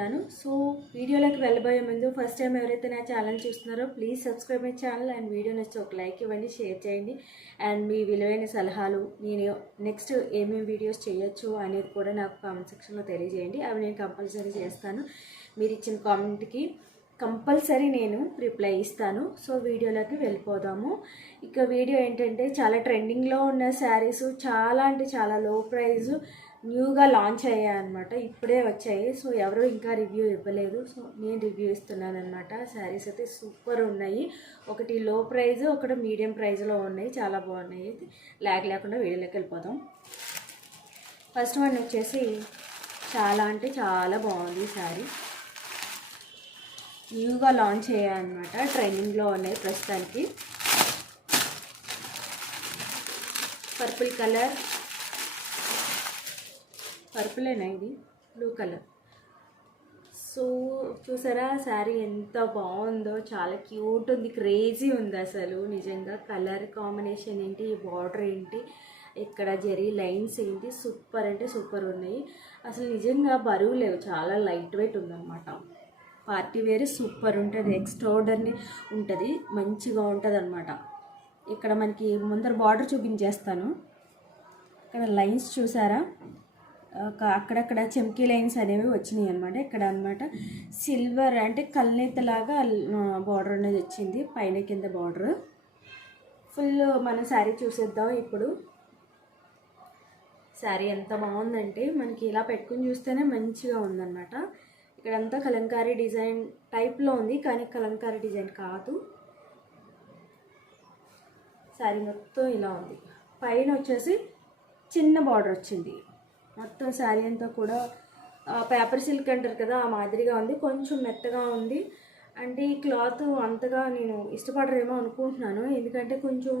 అనుకుంటున్నాను. సో వీడియోలోకి వెళ్ళబోయే ముందు ఫస్ట్ టైం ఎవరైతే నా ఛానల్ చూస్తున్నారో please subscribe my channel and video నచ్చి ఒక లైక్ ఇవ్వండి షేర్ చేయండి. అండ్ మీ విలువైన సలహాలు నేను నెక్స్ట్ ఏమేమి వీడియోస్ చేయొచ్చు అనేది కూడా నాకు కామెంట్ సెక్షన్లో తెలియజేయండి. అవి నేను కంపల్సరీ చేస్తాను. మీరు ఇచ్చిన కామెంట్కి కంపల్సరీ నేను రిప్లై ఇస్తాను. సో వీడియోలోకి వెళ్ళిపోదాము. ఇక వీడియో ఏంటంటే చాలా ట్రెండింగ్లో ఉన్న శారీస్ చాలా అంటే చాలా లో ప్రైజు న్యూగా లాంచ్ అయ్యాయి అనమాట ఇప్పుడే వచ్చాయి. సో ఎవరు ఇంకా రివ్యూ ఇవ్వలేదు. సో నేను రివ్యూ ఇస్తున్నాను అనమాట శారీస్ అయితే సూపర్ ఉన్నాయి. ఒకటి లో ప్రైజ్ ఒకటి మీడియం ప్రైజ్లో ఉన్నాయి. చాలా బాగున్నాయి. ల్యాగ్ లేకుండా వీడియోలోకి వెళ్ళిపోదాం. ఫస్ట్ వన్ వచ్చేసి చాలా అంటే చాలా బాగుంది ఈ శారీ. న్యూగా లాంచ్ అయ్యాయన్నమాట ట్రైనింగ్లో ఉన్నాయి ప్రస్తుతానికి. పర్పుల్ కలర్ పర్పులేనా ఇది? Blue colour. సో చూసారా? శారీ ఎంత బాగుందో చాలా క్యూట్ ఉంది క్రేజీ ఉంది అసలు. నిజంగా కలర్ కాంబినేషన్ ఏంటి బార్డర్ ఏంటి ఇక్కడ జరీ లైన్స్ ఏంటి సూపర్ అంటే సూపర్ ఉన్నాయి. అసలు నిజంగా బరువు లేవు చాలా లైట్ వెయిట్ ఉందన్నమాట. పార్టీ వేర్ సూపర్ ఉంటుంది ఎక్స్ట్రాడర్ని ఉంటుంది మంచిగా ఉంటుంది అనమాట ఇక్కడ మనకి ముందర బార్డర్ చూపించేస్తాను. ఇక్కడ లైన్స్ చూసారా? ఒక అక్కడక్కడ చెమ్కీ లైన్స్ అనేవి వచ్చినాయి అనమాట ఇక్కడ అనమాట సిల్వర్ అంటే కల్నేతలాగా బార్డర్ అనేది వచ్చింది పైన కింద బార్డర్. ఫుల్ మన శారీ చూసేద్దాం ఇప్పుడు. శారీ ఎంత బాగుందంటే మనకి ఇలా పెట్టుకుని చూస్తేనే మంచిగా ఉందన్నమాట. ఇక్కడంతా కలంకారీ డిజైన్ టైప్లో ఉంది కానీ కలంకారీ డిజైన్ కాదు. శారీ మొత్తం ఇలా ఉంది. పైన వచ్చేసి చిన్న బార్డర్ వచ్చింది. మొత్తం శారీ అంతా కూడా పేపర్ సిల్క్ అంటారు కదా ఆ మాదిరిగా ఉంది. కొంచెం మెత్తగా ఉంది. అంటే ఈ క్లాత్ అంతగా నేను ఇష్టపడరేమో అనుకుంటున్నాను. ఎందుకంటే కొంచెం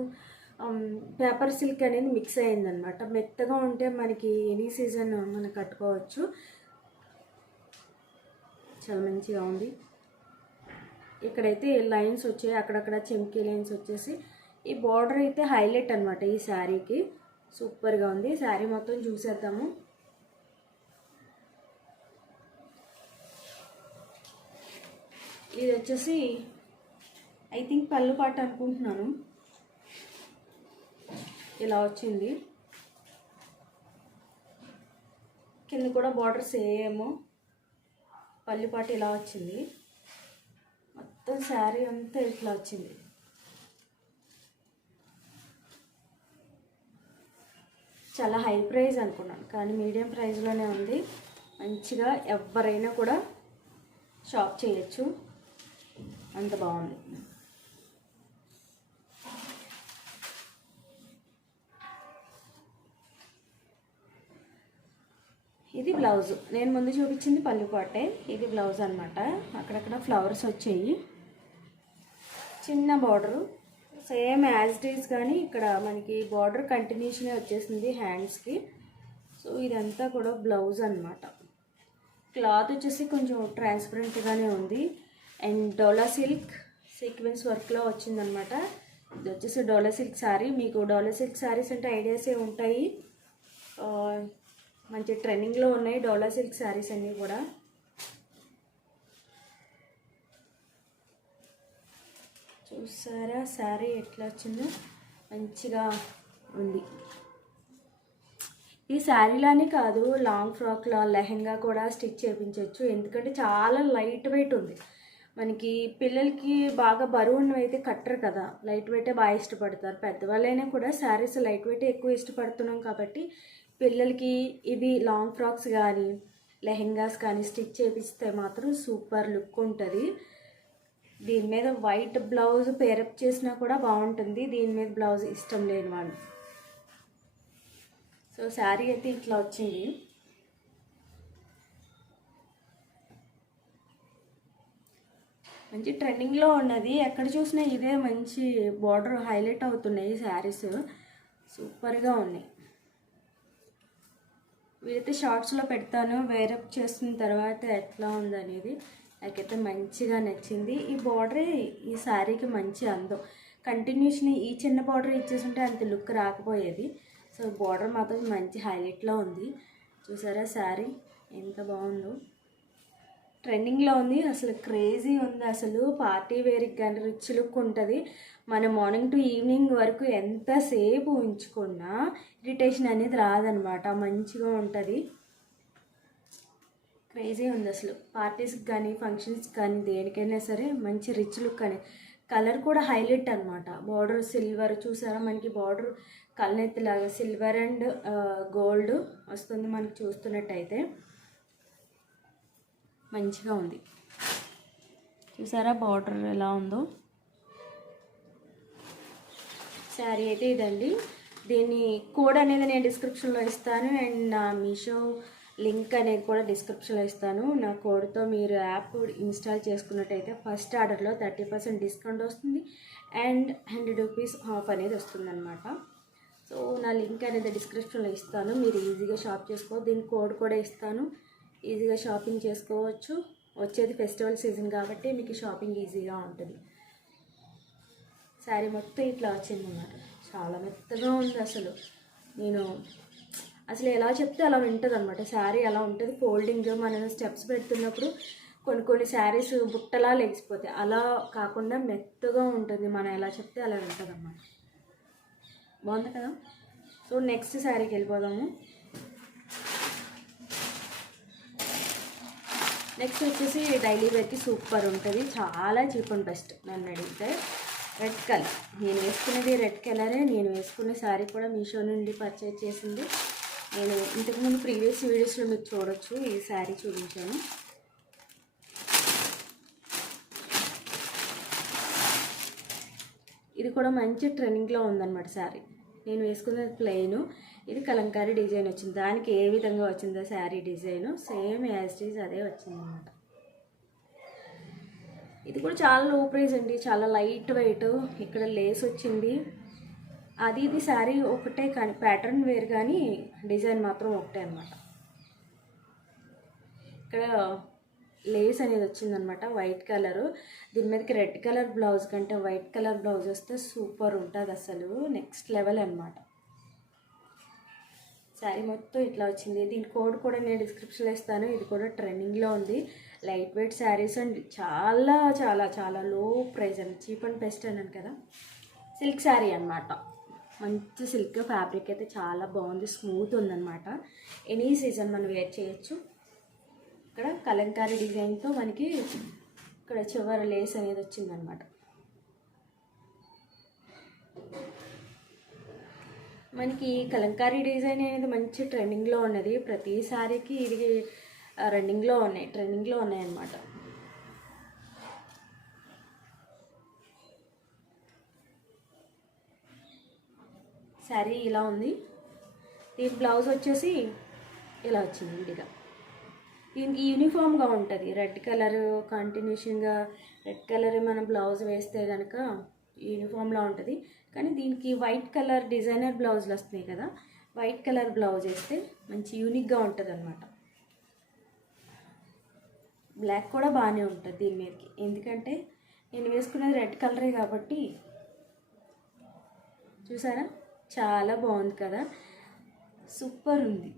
పేపర్ సిల్క్ అనేది మిక్స్ అయిందనమాట. మెత్తగా ఉంటే మనకి ఎనీ సీజన్ మనం కట్టుకోవచ్చు. చాలా మంచిగా ఉంది. ఇక్కడైతే లైన్స్ వచ్చాయి. అక్కడక్కడ చెంకీ లైన్స్ వచ్చేసి ఈ బార్డర్ అయితే హైలైట్ అనమాట ఈ శారీకి. సూపర్గా ఉంది. శారీ మొత్తం చూసేద్దాము. ఇది వచ్చేసి ఐ థింక్ పళ్ళు పాట అనుకుంటున్నాను. ఇలా వచ్చింది. కింద కూడా బార్డర్ సేమ్. పల్లిపాటు ఇలా వచ్చింది. మొత్తం శారీ అంతా ఇట్లా వచ్చింది. చాలా హై ప్రైజ్ అనుకున్నాను. కానీ మీడియం ప్రైజ్లోనే ఉంది. మంచిగా ఎవరైనా కూడా షాప్ చేయొచ్చు. అంత బాగుంది. ఇది బ్లౌజ్ నేను ముందు చూపించింది పళ్ళు పాటే. ఇది బ్లౌజ్ అనమాట అక్కడక్కడ ఫ్లవర్స్ వచ్చాయి. చిన్న border same as it is కానీ ఇక్కడ మనకి బార్డర్ కంటిన్యూషనే వచ్చేసింది హ్యాండ్స్కి. సో ఇదంతా కూడా బ్లౌజ్ అనమాట క్లాత్ వచ్చేసి కొంచెం ట్రాన్స్పరెంట్గానే ఉంది. అండ్ డోలా సిల్క్ సీక్వెన్స్ వర్క్లో వచ్చిందనమాట ఇది వచ్చేసి డోలా సిల్క్ శారీ మీకు డోలా సిల్క్ శారీస్ అంటే ఐడియాసే ఉంటాయి. మంచి ట్రెండింగ్లో ఉన్నాయి డోలా సిల్క్ శారీస్ అన్నీ కూడా. చూసారా? శారీ ఎట్లా వచ్చిందో? మంచిగా ఉంది. ఈ శారీలానే కాదు లాంగ్ ఫ్రాక్లో లెహెంగా కూడా స్టిచ్ చేయించవచ్చు ఎందుకంటే చాలా లైట్ వెయిట్ ఉంది. మనకి పిల్లలకి బాగా బరువు ఉన్నవైతే కట్టరు కదా. లైట్ వెయిటే బాగా ఇష్టపడతారు. పెద్దవాళ్ళైనా కూడా శారీస్ లైట్ వెయిట్ ఎక్కువ ఇష్టపడుతున్నాం కాబట్టి పిల్లలకి ఇవి లాంగ్ ఫ్రాక్స్ కానీ లెహెంగాస్ కానీ స్టిచ్ చేపిస్తే మాత్రం సూపర్ లుక్ ఉంటుంది. దీని మీద వైట్ బ్లౌజ్ పేరప్ చేసినా కూడా బాగుంటుంది. దీని మీద బ్లౌజ్ ఇష్టం లేని వాళ్ళు. సో శారీ అయితే ఇట్లా వచ్చింది. మంచి ట్రెండింగ్లో ఉన్నది. ఎక్కడ చూసినా ఇదే మంచి బార్డర్ హైలైట్ అవుతున్నాయి శారీస్. సూపర్గా ఉన్నాయి. వీరైతే షార్ట్స్లో పెడతాను. వేరప్ చేసిన తర్వాత ఎట్లా ఉందనేది నాకైతే మంచిగా నచ్చింది. ఈ బార్డరే ఈ శారీకి మంచి అందం. కంటిన్యూషన్ ఈ చిన్న బార్డర్ ఇచ్చేసుంటే అంత లుక్ రాకపోయేది. సో బార్డర్ మాత్రం మంచి హైలైట్లో ఉంది. చూసారా శారీ? ఎంత బాగుందో. ట్రెండింగ్లో ఉంది. అసలు క్రేజీ ఉంది. అసలు పార్టీ వేర్కి కానీ రిచ్ లుక్ ఉంటుంది. మన మార్నింగ్ టు ఈవినింగ్ వరకు ఎంతసేపు ఉంచుకున్నా ఇరిటేషన్ అనేది రాదనమాట. మంచిగా ఉంటుంది. క్రేజీ ఉంది అసలు. పార్టీస్కి కానీ ఫంక్షన్స్కి కానీ దేనికైనా సరే మంచి రిచ్ లుక్ అని. కలర్ కూడా హైలైట్ అనమాట బార్డర్ సిల్వర్ చూసారా? మనకి బార్డర్ కళ్ళనెత్తిలాగా సిల్వర్ అండ్ గోల్డ్ వస్తుంది మనకి చూస్తున్నట్టయితే. మంచిగా ఉంది. చూసారా బార్డర్ ఎలా ఉందో? శారీ అయితే ఇదండి. దీని కోడ్ అనేది నేను డిస్క్రిప్షన్లో ఇస్తాను. అండ్ నా మీషో లింక్ అనేది కూడా డిస్క్రిప్షన్లో ఇస్తాను. నా కోడ్తో మీరు యాప్ ఇన్స్టాల్ చేసుకున్నట్టయితే ఫస్ట్ ఆర్డర్లో థర్టీ పర్సెంట్ డిస్కౌంట్ వస్తుంది. అండ్ హండ్రెడ్ రూపీస్ ఆఫ్ అనేది వస్తుందన్నమాట. సో నా లింక్ అనేది డిస్క్రిప్షన్లో ఇస్తాను. మీరు ఈజీగా షాప్ చేసుకో దీని కోడ్ కూడా ఇస్తాను. ఈజీగా షాపింగ్ చేసుకోవచ్చు. వచ్చేది ఫెస్టివల్ సీజన్ కాబట్టి మీకు షాపింగ్ ఈజీగా ఉంటుంది. శారీ మొత్తం ఇట్లా వచ్చిందన్నమాట. చాలా మెత్తగా ఉంది అసలు. నేను అసలు ఎలా చెప్తే అలా ఉంటుంది అనమాట శారీ ఎలా ఉంటుంది ఫోల్డింగ్ మనం స్టెప్స్ పెడుతున్నప్పుడు కొన్ని కొన్ని శారీస్ బుట్టలా లేచిపోతాయి అలా కాకుండా మెత్తగా ఉంటుంది. మనం ఎలా చెప్తే అలా ఉంటుంది అన్నమాట బాగుంది కదా? సో నెక్స్ట్ శారీకి వెళ్ళిపోదాము. నెక్స్ట్ వచ్చేసి డైలీ వేర్కి సూపర్ ఉంటుంది. చాలా చీప్ అండ్ బెస్ట్ నన్ను అడిగితే. Red colour. నేను వేసుకునేది రెడ్ కలరే నేను వేసుకునే శారీ కూడా మీషో నుండి పర్చేజ్ చేసింది. నేను ఇంతకుముందు ప్రీవియస్ వీడియోస్లో మీరు చూడొచ్చు ఈ శారీ చూపించాను. ఇది కూడా మంచి ట్రెండింగ్లో ఉందన్నమాట శారీ. నేను వేసుకున్నది ప్లెయిన్ ఇది కలంకారీ డిజైన్ వచ్చింది. దానికి ఏ విధంగా వచ్చిందో sari design. Same as is అదే వచ్చిందన్నమాట. ఇది కూడా చాలా లో ప్రైస్ అండి. చాలా లైట్ వెయిట్ ఇక్కడ లేస్ వచ్చింది. అది ఇది శారీ ఒకటే కానీ ప్యాటర్న్ వేరు కానీ డిజైన్ మాత్రం ఒకటే అనమాట ఇక్కడ లేస్ అనేది వచ్చిందనమాట వైట్ కలర్ దీని మీదకి రెడ్ కలర్ బ్లౌజ్ కంటే వైట్ కలర్ బ్లౌజ్ వస్తే సూపర్ ఉంటుంది అసలు. నెక్స్ట్ లెవెల్ అనమాట శారీ మొత్తం ఇట్లా వచ్చింది. దీని కోడ్ కూడా నేను డిస్క్రిప్షన్లో ఇస్తాను. ఇది కూడా ట్రెండింగ్లో ఉంది. లైట్ వెయిట్ శారీస్ అండ్ చాలా చాలా చాలా లో ప్రైస్ అండి. చీప్ అండ్ బెస్ట్ అన్నాను కదా. సిల్క్ శారీ అనమాట మంచి సిల్క్ ఫ్యాబ్రిక్ అయితే చాలా బాగుంది. స్మూత్ ఉందన్నమాట. ఎనీ సీజన్ మనం వేర్ చేయొచ్చు. ఇక్కడ కలంకారీ డిజైన్తో మనకి ఇక్కడ చివరి లేస్ అనేది వచ్చిందనమాట మనకి కలంకారీ డిజైన్ అనేది మంచి ట్రెండింగ్లో ఉన్నది. ప్రతి సారీకి ఇది రన్నింగ్లో ఉన్నాయి ట్రెండింగ్లో ఉన్నాయి శారీ ఇలా ఉంది. దీని బ్లౌజ్ వచ్చేసి ఇలా వచ్చింది ఇంటిగా దీనికి యూనిఫామ్గా ఉంటుంది. రెడ్ కలర్ కంటిన్యూషన్గా రెడ్ కలర్ మనం బ్లౌజ్ వేస్తే కనుక యూనిఫామ్లా ఉంటుంది. కానీ దీనికి వైట్ కలర్ డిజైనర్ బ్లౌజులు వస్తున్నాయి కదా వైట్ కలర్ బ్లౌజ్ వేస్తే మంచి యూనిక్గా ఉంటుంది అనమాట బ్లాక్ కూడా బాగానే ఉంటుంది దీని మీదకి. ఎందుకంటే నేను వేసుకున్నది రెడ్ కలరే కాబట్టి చూసారా? చాలా బాగుంది కదా. సూపర్ ఉంది.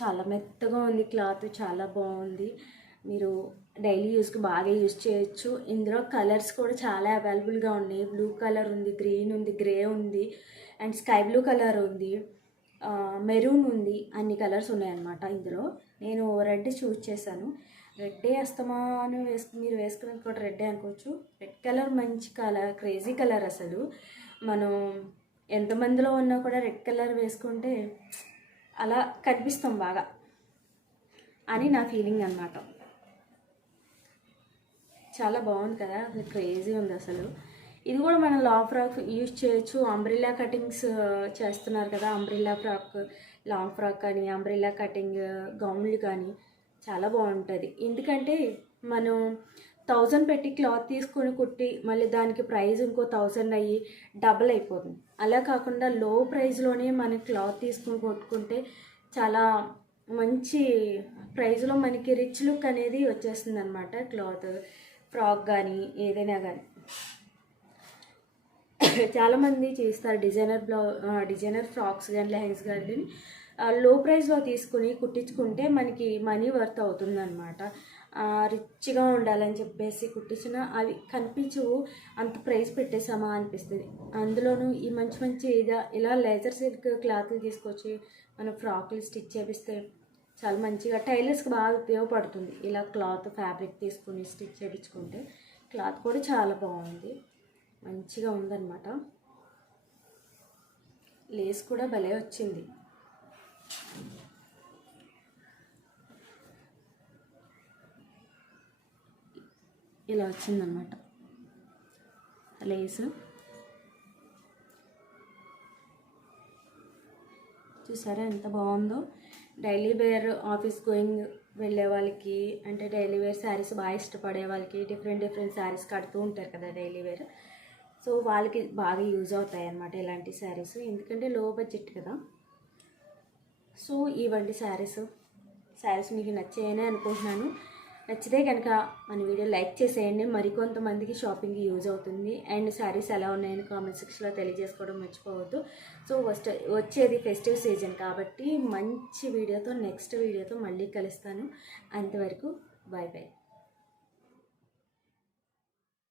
చాలా మెత్తగా ఉంది క్లాత్ చాలా బాగుంది. మీరు డైలీ యూస్కి బాగా యూజ్ చేయొచ్చు. ఇందులో కలర్స్ కూడా చాలా అవైలబుల్గా ఉన్నాయి. బ్లూ కలర్ ఉంది గ్రీన్ ఉంది గ్రే ఉంది అండ్ స్కై బ్లూ కలర్ ఉంది. మెరూన్ ఉంది. అన్ని కలర్స్ ఉన్నాయన్నమాట ఇందులో. నేను రెడ్ చూస్ చేశాను. రెడ్డే అస్తమాను వేసుకు మీరు వేసుకున్నది కూడా రెడ్డే అనుకోవచ్చు. రెడ్ కలర్ మంచి కలర్ క్రేజీ కలర్ అసలు. మనం ఎంతమందిలో ఉన్నా కూడా రెడ్ కలర్ వేసుకుంటే అలా కనిపిస్తాం బాగా అని నా ఫీలింగ్ అనమాట చాలా బాగుంది కదా అసలు క్రేజీ ఉంది అసలు. ఇది కూడా మనం లా ఫ్రాక్ యూజ్ చేయొచ్చు. అంబ్రిల్లా కటింగ్స్ uh, చేస్తున్నారు కదా అంబ్రిల్లా ఫ్రాక్ లాంగ్ ఫ్రాక్ కానీ అంబ్రిల్లా కటింగ్ గౌన్లు కానీ చాలా బాగుంటుంది. ఎందుకంటే మనం థౌజండ్ పెట్టి క్లాత్ తీసుకొని కుట్టి మళ్ళీ దానికి ప్రైస్ ఇంకో థౌజండ్ అయ్యి డబల్ అయిపోతుంది. అలా కాకుండా లో ప్రైస్లోనే మనం క్లాత్ తీసుకొని కొట్టుకుంటే చాలా మంచి ప్రైస్లో మనకి రిచ్ లుక్ అనేది వచ్చేస్తుంది అనమాట క్లాత్ ఫ్రాక్ కానీ ఏదైనా కానీ చాలామంది చేస్తారు డిజైనర్ బ్లౌ డిజైనర్ ఫ్రాక్స్ కానీ లెహెంగ్స్ కానీ లో ప్రైస్లో తీసుకుని కుట్టించుకుంటే మనకి మనీ వర్త్ అవుతుందన్నమాట. రిచ్గా ఉండాలని చెప్పేసి కుట్టించిన అవి కనిపించవు. అంత ప్రైస్ పెట్టేసామా అనిపిస్తుంది. అందులోనూ ఈ మంచి మంచి ఇదా ఇలా లేజర్ సిల్క్ క్లాత్లు తీసుకొచ్చి మనం ఫ్రాక్లు స్టిచ్ చేపిస్తే చాలా మంచిగా టైలర్స్కి బాగా ఉపయోగపడుతుంది. ఇలా క్లాత్ ఫ్యాబ్రిక్ తీసుకుని స్టిచ్ చేయించుకుంటే క్లాత్ కూడా చాలా బాగుంది. మంచిగా ఉందన్నమాట. లేస్ కూడా భలే వచ్చింది. ఇలా వచ్చిందనమాట లేస్ చూసారా ఎంత బాగుందో? డైలీ వేర్ ఆఫీస్ గోయింగ్ వెళ్ళే వాళ్ళకి అంటే డైలీ వేర్ శారీస్ బాగా ఇష్టపడే వాళ్ళకి డిఫరెంట్ డిఫరెంట్ శారీస్ కడుతూ ఉంటారు కదా డైలీ వేర్ సో వాళ్ళకి బాగా యూజ్ అవుతాయి అన్నమాట ఇలాంటి శారీస్ ఎందుకంటే లో బడ్జెట్ కదా. సో ఇవ్వండి శారీస్ శారీస్ మీకు నచ్చాయని అనుకుంటున్నాను. నచ్చితే కనుక మన వీడియో లైక్ చేసేయండి. మరికొంతమందికి షాపింగ్కి యూజ్ అవుతుంది. అండ్ శారీస్ ఎలా ఉన్నాయని కామెంట్ సెక్షన్లో తెలియజేసుకోవడం మర్చిపోవద్దు. సో వస్ట్ వచ్చేది ఫెస్టివ్ సీజన్ కాబట్టి మంచి వీడియోతో నెక్స్ట్ వీడియోతో మళ్ళీ కలుస్తాను. అంతవరకు బాయ్ బాయ్